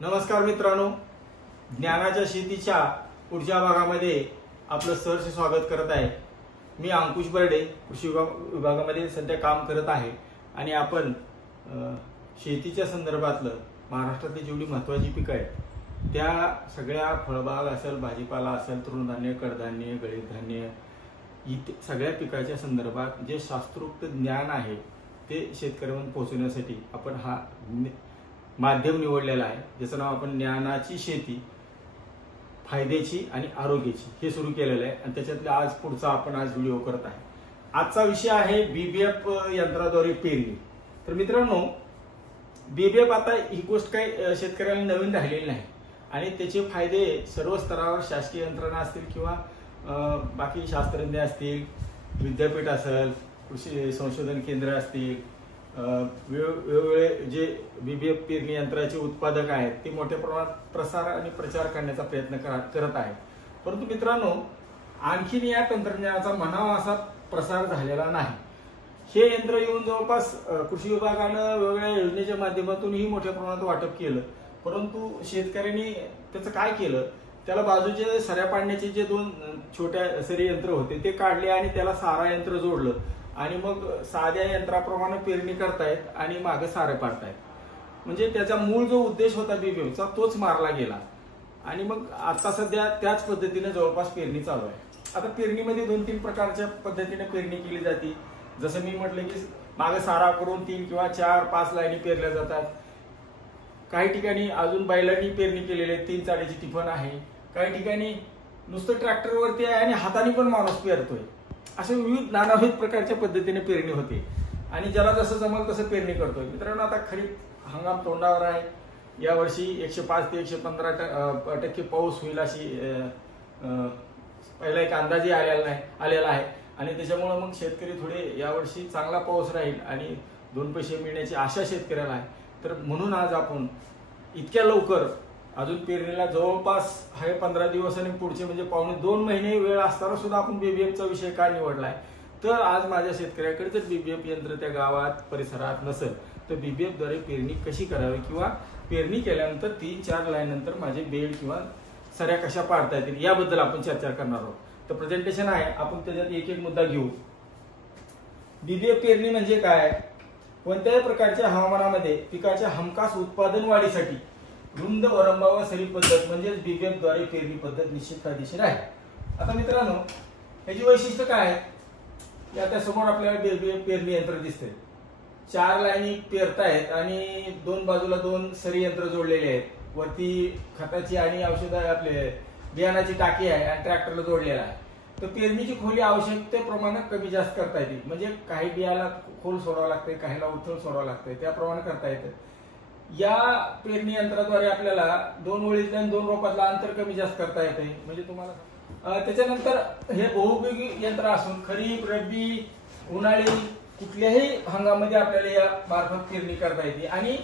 नमस्कार मित्रांनो, ज्ञानाच्या शेतीच्या पुढच्या भागामध्ये आपलं सहर्ष स्वागत करत आहे। मी अंकुश बर्डे कृषी विभागामध्ये सध्या काम करत आहे आणि आपण शेतीच्या संदर्भातलं महाराष्ट्रातली जेवढी महत्त्वाची पिकं आहेत त्या सगळ्या फळबाग असेल, भाजीपाला असेल, तृणधान्य, कडधान्य, गळीत धान्य सगळ्या पिकाच्या संदर्भात जे शास्त्रोक्त ज्ञान आहे ते शेतकऱ्यांपर्यंत पोहोचवण्यासाठी आपण हा माध्यम निवडलेला आहे, ज्याचं नाव आपण ज्ञानाची शेती फायद्याची आणि आरोग्याची हे सुरू केलेलं आहे आणि त्याच्यातले आज पुढचा आपण आज व्हिडिओ करत आहे। आजचा विषय आहे बीबीएफ यंत्राद्वारे पेरणी। तर मित्रांनो, बीबीएफ आता ही गोष्ट काही शेतकऱ्यांना नवीन राहिलेली नाही आणि त्याचे फायदे सर्व स्तरावर शासकीय यंत्रणा असतील किंवा बाकी शास्त्रज्ञ असतील, विद्यापीठ असेल, कृषी संशोधन केंद्र असतील, वेगवेगळे जे बीबीएफ पेरणी यंत्राचे उत्पादक आहेत ते मोठ्या प्रमाणात प्रसार आणि प्रचार करण्याचा प्रयत्न करत आहेत। परंतु मित्रांनो, आणखीन या तंत्रज्ञानाचा म्हणावा असा प्रसार झालेला नाही। हे यंत्र येऊन जवळपास कृषी विभागानं वेगवेगळ्या योजनेच्या माध्यमातूनही मोठ्या प्रमाणात वाटप केलं, परंतु शेतकऱ्यांनी त्याचं काय केलं, त्याला बाजूचे सऱ्या पाडण्याचे जे दोन छोट्या सरी यंत्र होते ते काढले आणि त्याला सारा यंत्र जोडलं आणि मग साध्या यंत्राप्रमाणे पेरणी करतायत आणि मागे सारे पाडतायत। म्हणजे त्याचा मूळ जो उद्देश होता बीबीएफचा तोच मारला गेला आणि मग आता सध्या त्याच पद्धतीने जवळपास पेरणी चालू आहे। आता पेरणीमध्ये 2-3 प्रकारच्या पद्धतीने पेरणी केली जाते। जसं मी म्हटलं की मागे सारा करून 3 किंवा 4-5 लाईनी पेरल्या जातात। काही ठिकाणी अजून बैलांनी पेरणी केलेली आहे, 3 चाळीची टिफन आहे। काही ठिकाणी नुसतं ट्रॅक्टरवरती आहे आणि हाताने पण माणूस पेरतोय। असे विविध नानाविध प्रकारच्या पद्धतीने पेरणी होते आणि ज्याला जसं जमल तसं पेरणी करतोय। मित्रांनो, आता खरीप हंगाम तोंडावर आहे। यावर्षी 105 ते 115% पाऊस होईल अशी पहिला एक अंदाजही आलेला आहे आणि त्याच्यामुळे मग शेतकरी थोडे यावर्षी चांगला पाऊस राहील आणि 2 पैसे मिळण्याची आशा शेतकऱ्याला आहे। तर म्हणून आज आपण इतक्या लवकर अजून पेरणीला जवळपास आहे 15 दिवस आणि पुढचे म्हणजे पावणे 2 महिने वेळ असताना सुद्धा आपण बीबीएफचा विषय का निवडलाय, तर आज माझ्या शेतकऱ्याकडे जर बीबीएफ यंत्र त्या गावात परिसरात नसेल तर बीबीएफ द्वारे पेरणी कशी करावी किंवा पेरणी केल्यानंतर 3-4 लाईन नंतर माझे बेड किंवा सऱ्या कशा पाडता येतील याबद्दल आपण चर्चा करणार आहोत। तर प्रेझेंटेशन आहे, आपण त्याच्यात एक मुद्दा घेऊ। बीबीएफ पेरणी म्हणजे काय? कोणत्याही प्रकारच्या हवामानामध्ये पिकाच्या हमखास उत्पादन वाढीसाठी रुंद वरंबा व सरी पद्धत म्हणजे बीबीएफ द्वारे पेरणी पद्धत निश्चित फायदेशीर आहे। आता मित्रांनो, याची वैशिष्ट्य काय आहे? आता समोर आपल्याला बीबीएफ पेरणी यंत्र दिसते। 4 लाईनी पेरतायत आणि 2 बाजूला 2 सरी यंत्र जोडलेले आहेत। वरती खताची आणि औषध आपले बियाणाची टाकी आहे आणि ट्रॅक्टरला जोडलेला आहे। तर पेरणीची खोली आवश्यकतेप्रमाणे कमी जास्त करता येते। म्हणजे काही बियाला खोल सोडावं लागते, काहीला उथळ सोडावं लागते, त्याप्रमाणे करता येतं। या पेरणी यंत्राद्वारे आपल्याला 2 ओळीतल्या 2 रोपातला अंतर कमी जास्त करता येते। म्हणजे तुम्हाला त्याच्यानंतर हे बहुउपयोगी यंत्र असून खरीप, रब्बी, उन्हाळी कुठल्याही हंगामामध्ये आपल्याला या मार्फत पेरणी करता येते आणि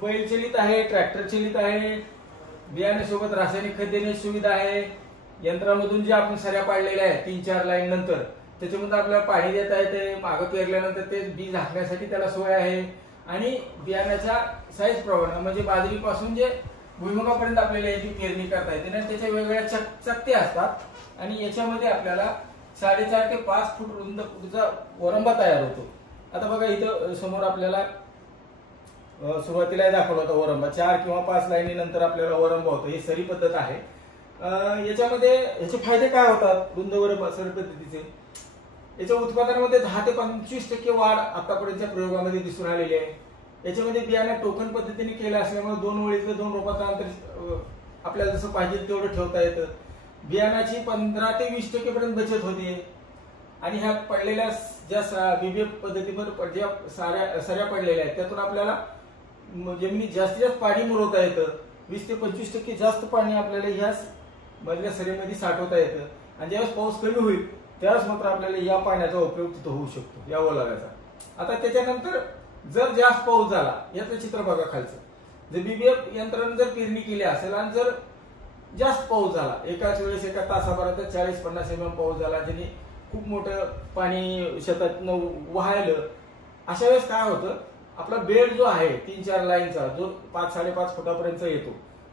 बैल चलित आहे, ट्रॅक्टर चलित आहे, बियाण्यासोबत रासायनिक खत देण्याची सुविधा आहे। यंत्रामधून जे आपण सऱ्या पाडलेल्या आहेत 3-4 लाईन नंतर त्याच्यामध्ये आपल्याला पाणी देता येते। मागं पेरल्यानंतर ते बी झाकण्यासाठी त्याला सोय आहे आणि बियाण्याच्या साईज प्रमाणे म्हणजे बाजरीपासून जे भुईमुगापर्यंत आपल्याला याची पेरणी करता येते आणि त्याच्या वेगवेगळ्या चकत्या असतात आणि याच्यामध्ये आपल्याला 4.5 ते 5 फूट रुंद पुढचा वरंबा तयार होतो। आता बघा, इथं समोर आपल्याला सुरुवातीला दाखवला होता वरंबा। 4 किंवा 5 लाईनी नंतर आपल्याला वरंबा होतो। ही सरी पद्धत आहे। याच्यामध्ये याचे फायदे काय होतात रुंद वरंबा सरी पद्धतीचे? याच्या उत्पादनामध्ये 10 ते 25% वाढ आतापर्यंतच्या प्रयोगामध्ये दिसून आलेली आहे। याच्यामध्ये बियाणं टोकन पद्धतीने केलं असल्यामुळे 2 ओळीतलं 2 रोपाचं अंतर आपल्याला जसं पाहिजे तेवढं ठेवता येतं। बियाणाची 15 ते 20% पर्यंत बचत होते आणि ह्या पडलेल्या ज्या बीबीएफ पद्धतीवर ज्या सऱ्या पडलेल्या आहेत त्यातून आपल्याला जमिनीत जास्तीत जास्त पाणी मुरवता येतं। 20 ते 25% जास्त पाणी आपल्याला ह्या मधल्या सरीमध्ये साठवता येतं आणि ज्यावेळेस पाऊस कमी होईल त्यावेळेस मात्र आपल्याला या पाण्याचा उपयोग तिथं होऊ शकतो, या ओलाव्याचा। आता त्याच्यानंतर जर जास्त पाऊस झाला, याचं चित्र बघा खालचं, जर बीबीएफ यंत्राने जर पेरणी केली असेल आणि जर जास्त पाऊस झाला, एकाच वेळेस एका तासाभरात 40-50 mm पाऊस झाला, ज्याने खूप मोठं पाणी शेतात वाहायलं, अशा वेळेस काय होतं आपला बेड जो आहे 3-4 लाईनचा, जो 5-5.5 फुटापर्यंत येतो,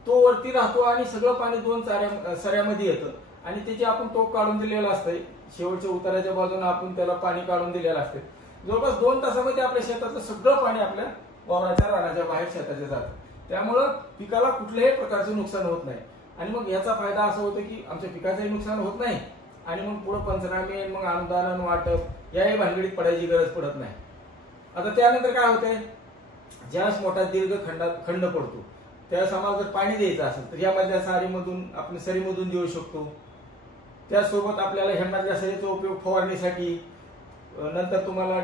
तो वरती राहतो आणि सगळं पाणी 2 सऱ्यामध्ये येतं आणि त्याचे आपण टोक काढून दिलेलं असतंय. शेवटच्या उताराच्या बाजूने आपण त्याला पाणी काढून दिलेलं असते. जवळपास 2 तासामध्ये आपल्या शेतातलं सगळं पाणी आपल्या वावराच्या रानाच्या बाहेर शेताच्या जातं. त्यामुळं पिकाला कुठल्याही प्रकारचं नुकसान होत नाही आणि मग याचा फायदा असा होतो की आमच्या पिकाचंही नुकसान होत नाही आणि मग पुढे पंचनामे, मग अनुदान वाटप याही भानगडीत पडायची गरज पडत नाही. आता त्यानंतर काय होतंय, ज्यावेळेस मोठा दीर्घ खंड पडतो त्यावेळेस आम्हाला जर पाणी द्यायचं असेल तर यामधल्या सारीमधून आपण सरीमधून देऊ शकतो. त्यासोबत आपल्याला ह्यामधल्या सरीचा उपयोग फवारणीसाठी, नंतर तुम्हाला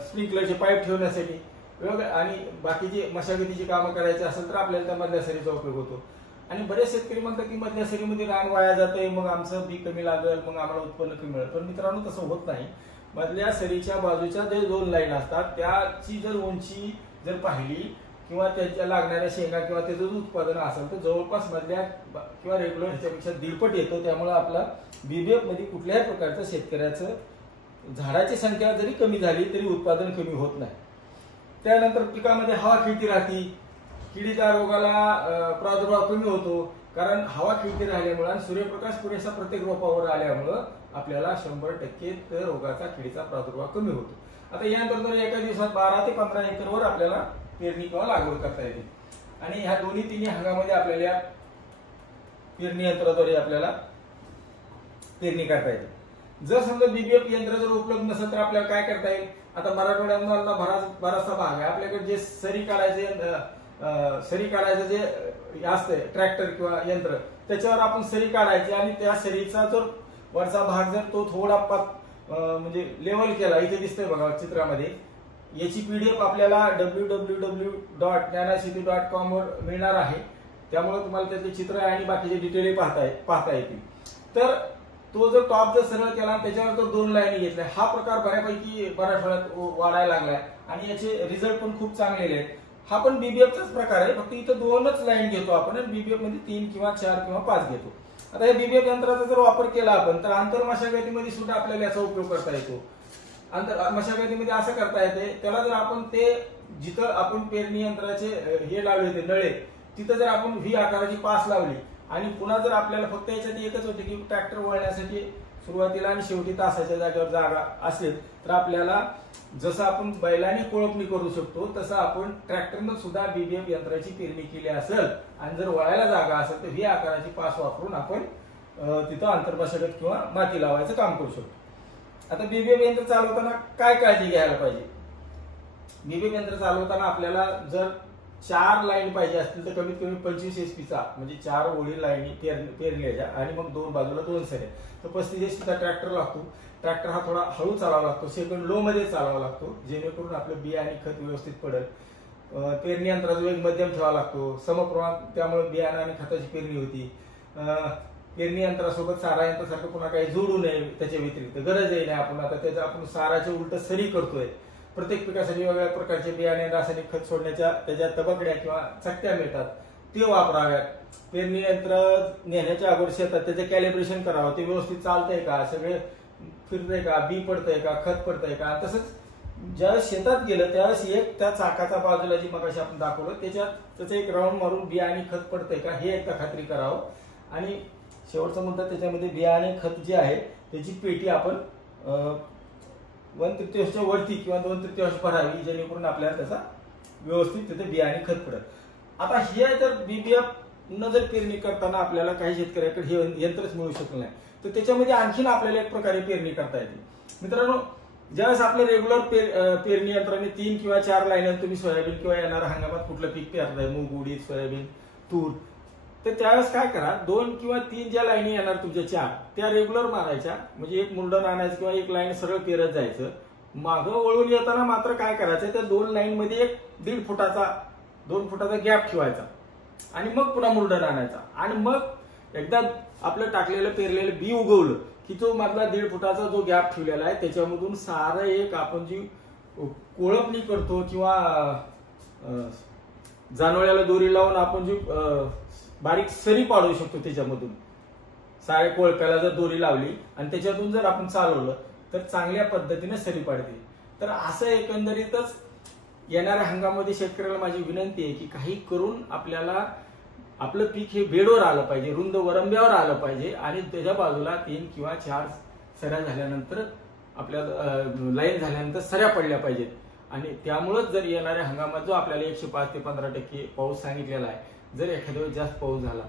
स्प्रिंकलरचे पाईप ठेवण्यासाठी आणि बाकीची मशागतीची कामं करायची असेल तर आपल्याला त्या मधल्या सरीचा उपयोग होतो. आणि बरेच शेतकरी म्हणतात की मधल्या सरीमध्ये रान वाया जातंय, मग आमचं बी कमी लागेल, मग आम्हाला उत्पन्न कमी मिळेल. पण मित्रांनो तसं होत नाही. मधल्या सरीच्या बाजूच्या जे 2 लाईन असतात त्याची जर उंची जर पाहिली किंवा त्याच्या लागणाऱ्या शेंगा किंवा त्याचं उत्पादन असेल तर जवळपास मधल्या किंवा रेग्युलर ह्याच्यापेक्षा 1.5 येतो. त्यामुळे आपला बीबीएफ मध्ये कुठल्याही प्रकारचं शेतकऱ्याचं झाडाची संख्या जरी कमी झाली तरी उत्पादन कमी होत नाही. त्यानंतर पिकामध्ये हवा खिळती राहती, किडीच्या रोगाला प्रादुर्भाव कमी होतो, कारण हवा खिळती राहिल्यामुळे आणि सूर्यप्रकाश पुरेसा प्रत्येक रोपावर आल्यामुळं आपल्याला 100% त्या रोगाचा, किडीचा प्रादुर्भाव कमी होतो. आता यानंतर जर एका दिवसात 12 ते 15 एकरवर आपल्याला पेरणी किंवा लागवड करता येते आणि ह्या दोन्ही हंगामध्ये आपल्याला पेरणी यंत्राद्वारे आपल्याला पेरणी करता येते. जर समजा बीबीएफ यंत्र जर उपलब्ध नसेल तर आपल्याला काय करता येईल, आता मराठवाड्यामधला बराचसा भाग आहे, आपल्याकडे जे सरी काढायचं जे असतंय ट्रॅक्टर किंवा यंत्र, त्याच्यावर आपण सरी काढायची आणि त्या सरीचा जर वरचा भाग जर तो थोडा म्हणजे लेवल केला, इथे दिसतंय बघा चित्रामध्ये, याची पीडीएफ आपल्याला www.ज्ञानाशेती.com वर मिळणार आहे. त्यामुळे तुम्हाला त्याचे चित्र आणि बाकीचे डिटेल पाहता येतील. तर तो जर टॉप जर सरळ केला त्याच्यावर जर 2 लाईनी घेतल्या, हा प्रकार बऱ्यापैकी मराठवाड्यात वाढायला लागलाय आणि याचे रिझल्ट पण खूप चांगले आहेत. हा पण बीबीएफचाच प्रकार आहे, फक्त इथं 2च लाईन घेतो आपण आणि बीबीएफ मध्ये 3 किंवा 4 किंवा 5 घेतो. आता या बीबीएफ यंत्राचा जर वापर केला आपण तर आंतर मशागतीमध्ये सुद्धा आपल्याला याचा उपयोग करता येतो. आंतर मशागतीमध्ये असं करता येते, त्याला जर आपण ते जिथं आपण पेरणी यंत्राचे हे लावले होते नळे, तिथं जर आपण व्ही आकाराची पास लावली आणि पुन्हा जर आपल्याला फक्त याच्यात एकच होते की ट्रॅक्टर वळण्यासाठी सुरुवातीला आणि शेवटी तासाच्या जागेवर जागा असेल तर आपल्याला जसं आपण बैलाने कोळपणी करू शकतो तसं आपण ट्रॅक्टरनं सुद्धा बीबीएफ यंत्राची पेरणी केली असेल आणि जर वळायला जागा असेल तर व्ही आकाराची पास वापरून आपण तिथं आंतरमशागत किंवा माती लावायचं काम करू शकतो. आता बीबीएफ यंत्र चालवताना काय काळजी घ्यायला पाहिजे, बीबीएफ यंत्र चालवताना आपल्याला जर 4 लाईन पाहिजे असतील तर कमीत कमी 25 HP म्हणजे 4 ओळी लाईनी पेरण्याच्या आणि मग 2 बाजूला 2 सऱ्या, तर 35 HP ट्रॅक्टर लागतो. ट्रॅक्टर हा थोडा हळू चालवावा लागतो, सेकंड लो मध्ये चालवावा लागतो, जेणेकरून आपलं बिया आणि खत व्यवस्थित पडेल. पेरणी यंत्राचा वेग मध्यम ठेवावा लागतो, समप्रमाणात, त्यामुळे बियाणं आणि खताची पेरणी होती. पेरणी यंत्रासोबत सारा यंत्रासारखं पुन्हा काही जोडू नये, त्याच्या व्यतिरिक्त गरजही नाही. आपण त्याचं आपण साराच्या उलट सरी करतोय. प्रत्येक पिकासाठी वेगवेगळ्या प्रकारचे बियाणे, रासायनिक खत सोडण्याच्या त्याच्या तबकड्या किंवा चकत्या मिळतात, ते वापराव्यात. पेरणी यंत्र नेण्याच्या अगोदर शेतात त्याचं कॅलिब्रेशन करावं, ते व्यवस्थित चालतंय का, सगळे फिरतंय का, बी पडतंय का, खत पडतंय का. तसंच ज्यावेळेस शेतात गेलं त्यावेळेस एक त्या चाकाचा बाजूला जी मगाशी आपण दाखवलं त्याचं एक राऊंड मारून बिया आणि खत पडतंय का हे एकदा खात्री करावं. आणि शेवटचा मुद्दा, त्याच्यामध्ये बिया आणि खत जे आहे त्याची पेटी आपण 1/3 वरती किंवा 2/3 भरावी, जेणेकरून आपल्याला त्याचा व्यवस्थित तिथे बिया आणि खत पडेल. आता हे जर बीबीएफ न जर पेरणी करताना आपल्याला काही शेतकऱ्याकडे हे यंत्रच मिळू शकलं नाही तर त्याच्यामध्ये आणखीन आपल्याला एक प्रकारे पेरणी करता येते. मित्रांनो, ज्यावेळेस आपल्या रेग्युलर पेरणी यंत्राने 3 किंवा 4 लाईन तुम्ही सोयाबीन किंवा येणाऱ्या हंगामात कुठलं पीक पेरताय, मूग, उडीद, सोयाबीन, तूर, तर त्यावेळेस काय करा, 2 किंवा 3 ज्या लाईनी येणार तुमच्या 4 त्या रेग्युलर मारायच्या, म्हणजे एक मुंडन आणायचं किंवा एक लाईन सरळ पेरत जायचं. मागं वळून येताना मात्र काय करायचं, त्या 2 लाईन मध्ये 1.5 फुटाचा 2 फुटाचा गॅप ठेवायचा आणि मग पुन्हा मुंडन आणायचा. आणि मग एकदा आपलं टाकलेलं पेरलेलं बी उगवलं की तो मधला 1.5 फुटाचा जो गॅप ठेवलेला आहे त्याच्यामधून सारं एक आपण जी कोळपणी करतो किंवा जानवळ्याला दोरी लावून आपण जी बारीक सरी पाडू शकतो, त्याच्यामधून साऱ्या कोळप्याला जर दोरी लावली आणि त्याच्यातून जर आपण चालवलं तर चांगल्या पद्धतीने सरी पाडते. तर असं एकंदरीतच येणाऱ्या हंगामामध्ये शेतकऱ्याला माझी विनंती आहे की काही करून आपल्याला आपलं पीक हे बेडवर आलं पाहिजे, रुंद वरंब्यावर आलं पाहिजे आणि त्याच्या बाजूला 3 किंवा 4 सऱ्या झाल्यानंतर आपल्याला लाईन झाल्यानंतर सऱ्या पडल्या पाहिजेत. आणि त्यामुळेच जर येणाऱ्या हंगामात जो आपल्याला 105 ते 15% पाऊस सांगितलेला आहे, जर एखाद्या वेळेस जास्त पाऊस झाला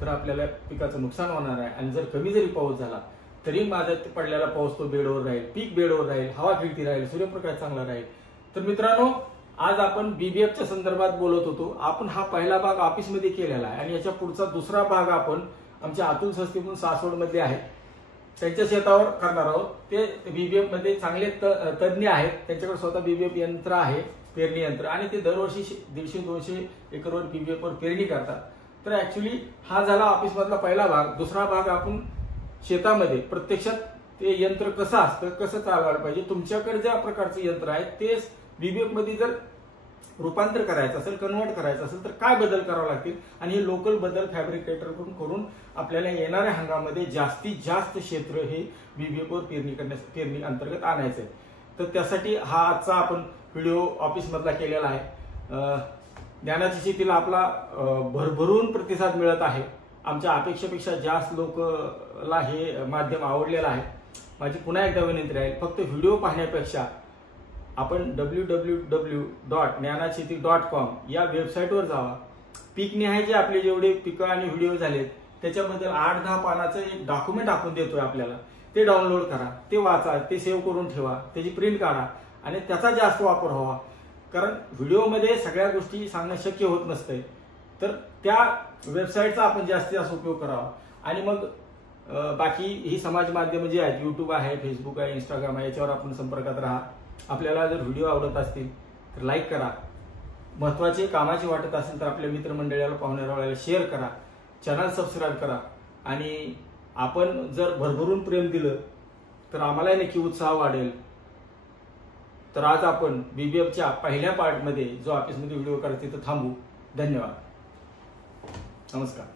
तर आपल्याला पिकाचं नुकसान होणार आहे. आणि जर कमी जरी पाऊस झाला तरी माझा पडलेला पाऊस तो बेडवर राहील, पीक बेडवर राहील, हवा फिरती राहील, सूर्यप्रकाश चांगला राहील. तर मित्रांनो, आज आपण बीबीएफच्या संदर्भात बोलत होतो. आपण हा पहिला भाग ऑफिसमध्ये केलेला आहे आणि याच्या पुढचा दुसरा भाग आपण आमच्या अतुल सस्ते म्हणून सासवड मध्ये आहे त्यांच्या शेतावर करणार आहोत. ते बीबीएफ मध्ये चांगले तज्ञ आहेत, त्यांच्याकडे स्वतः बीबीएफ यंत्र आहे, पेरणी यंत्र, आणि ते दरवर्षी 150-200 एकरवर बीबीएफ वर पेरणी करतात. तर ऍक्च्युली हा झाला ऑफिस मधला पहिला भाग. दुसरा भाग आपण शेतामध्ये प्रत्यक्षात ते यंत्र कसं असतं, कसं चालवायला पाहिजे, तुमच्याकडे ज्या प्रकारचं यंत्र आहे तेच बीबीएफ मध्ये जर रूपांतर करायचं असेल, कन्वर्ट करायचं असेल तर काय बदल करावे लागतील आणि हे लोकल बदल फॅब्रिकेटर करून आपल्याला येणाऱ्या हंगामामध्ये जास्तीत जास्त क्षेत्र हे बीबीएफ वर पेरणी अंतर्गत आणायचं आहे. तर त्यासाठी हा आजचा आपण व्हिडिओ ऑफिस मधला केलेला आहे. ज्ञानाची शेतीला आपला भरभरून प्रतिसाद मिळत आहे. आमच्या अपेक्षेपेक्षा जास्त लोकला हे माध्यम आवडलेलं आहे. माझी पुन्हा एकदा विनंती राहील, फक्त व्हिडिओ पाहण्यापेक्षा आपण www.ज्ञानाशेती.com या वेबसाईटवर जावा. पीक निहायचे आपले जेवढे पिकं आणि व्हिडिओ झालेत त्याच्याबद्दल 8-10 पानाचं एक डॉक्युमेंट आपण देतोय आपल्याला. ते डाउनलोड करा, ते वाचा, ते सेव्ह करून ठेवा, त्याची प्रिंट काढा आणि त्याचा जास्त वापर व्हावा. कारण व्हिडिओमध्ये सगळ्या गोष्टी सांगणं शक्य होत नसतंय. तर त्या वेबसाईटचा आपण जास्तीत जास्त उपयोग करावा. आणि मग बाकी ही समाज माध्यम जे आहेत, युट्यूब आहे, फेसबुक आहे, इंस्टाग्राम आहे, याच्यावर आपण संपर्कात राहा. आपल्याला जर व्हिडिओ आवडत असतील तर लाईक करा. महत्वाचे कामाची वाटत असेल तर आपल्या मित्रमंडळाला, पाहुण्याला शेअर करा. चॅनल सबस्क्राईब करा. आणि आपण जर भरभरून प्रेम दिलं तर आम्हालाही नक्की उत्साह वाढेल. तर आज आपण बीबीएफच्या पहिल्या पार्टमध्ये जो ऑफिसमध्ये व्हिडिओ करायचा तिथं थांबू. धन्यवाद. नमस्कार.